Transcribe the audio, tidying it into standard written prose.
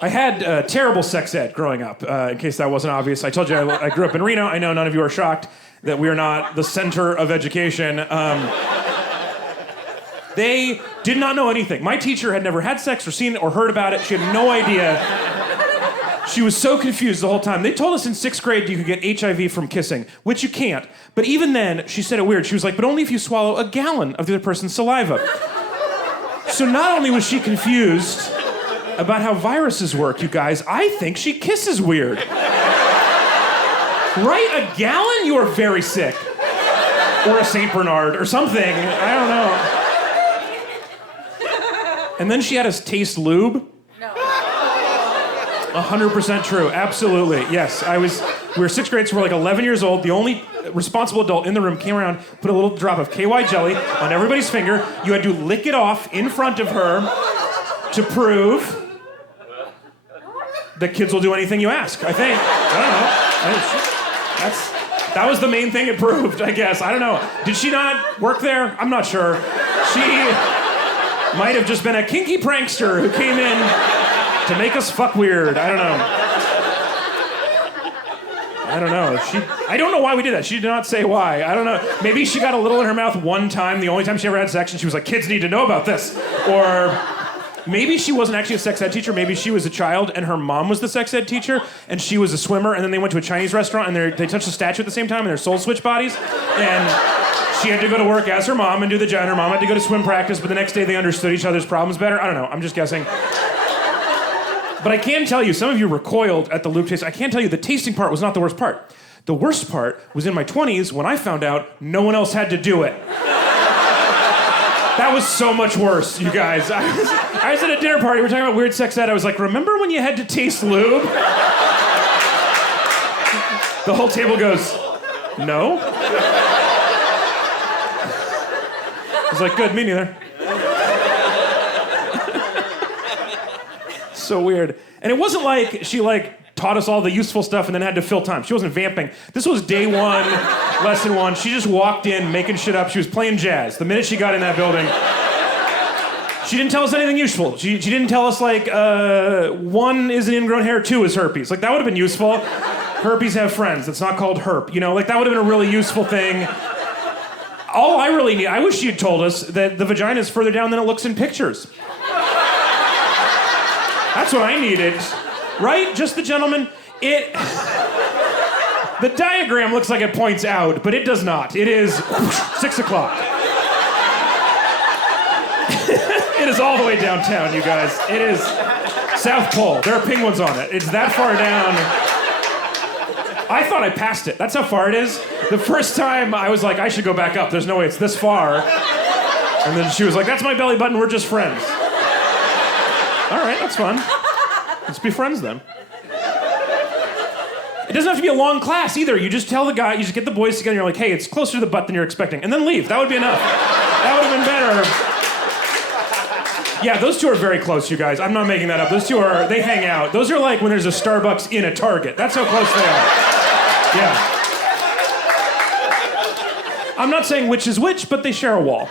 I had terrible sex ed growing up, in case that wasn't obvious. I told you I grew up in Reno. I know none of you are shocked that we are not the center of education. They did not know anything. My teacher had never had sex or seen it or heard about it. She had no idea. She was so confused the whole time. They told us in 6th grade you could get HIV from kissing, which you can't. But even then, she said it weird. She was like, but only if you swallow a gallon of the other person's saliva. So not only was she confused about how viruses work, you guys, I think she kisses weird. Right? A gallon? You are very sick. Or a St. Bernard or something. I don't know. And then she had us taste lube. No. 100% true. Absolutely. Yes. We were 6th grade, so we're like 11 years old. The only responsible adult in the room came around, put a little drop of KY jelly on everybody's finger. You had to lick it off in front of her to prove that kids will do anything you ask, I think. I don't know. That was the main thing it proved, I guess. I don't know. Did she not work there? I'm not sure. She might have just been a kinky prankster who came in to make us fuck weird. I don't know. I don't know why we did that. She did not say why. I don't know. Maybe she got a little in her mouth one time, the only time she ever had sex, and she was like, kids need to know about this. Or maybe she wasn't actually a sex ed teacher. Maybe she was a child and her mom was the sex ed teacher and she was a swimmer, and then they went to a Chinese restaurant and they touched a statue at the same time and their souls switched bodies. And she had to go to work as her mom and do the job. Her mom had to go to swim practice, but the next day they understood each other's problems better. I don't know. I'm just guessing. But I can tell you, some of you recoiled at the lube taste. I can tell you the tasting part was not the worst part. The worst part was in my 20s when I found out no one else had to do it. That was so much worse, you guys. I was at a dinner party, we were talking about weird sex ed. I was like, remember when you had to taste lube? The whole table goes, no? I was like, good, me neither. So weird. And it wasn't like she taught us all the useful stuff and then had to fill time. She wasn't vamping. This was day 1, lesson 1. She just walked in making shit up. She was playing jazz the minute she got in that building. She didn't tell us anything useful. She didn't tell us 1 is an ingrown hair, 2 is herpes. That would have been useful. Herpes have friends. It's not called herp. That would have been a really useful thing. All I really need, I wish you'd told us that the vagina is further down than it looks in pictures. That's what I needed. Right? Just the gentleman. The diagram looks like it points out, but it does not. It is 6 o'clock. It is all the way downtown, you guys. It is South Pole. There are penguins on it. It's that far down. I thought I passed it. That's how far it is. The first time I was like, I should go back up. There's no way it's this far. And then she was like, that's my belly button. We're just friends. All right, that's fun. Let's be friends then. It doesn't have to be a long class either. You just tell the guy, you just get the boys together, and you're like, hey, it's closer to the butt than you're expecting. And then leave. That would be enough. That would have been better. Yeah, those 2 are very close, you guys. I'm not making that up. Those 2 they hang out. Those are like when there's a Starbucks in a Target. That's how close they are. Yeah. I'm not saying which is which, but they share a wall.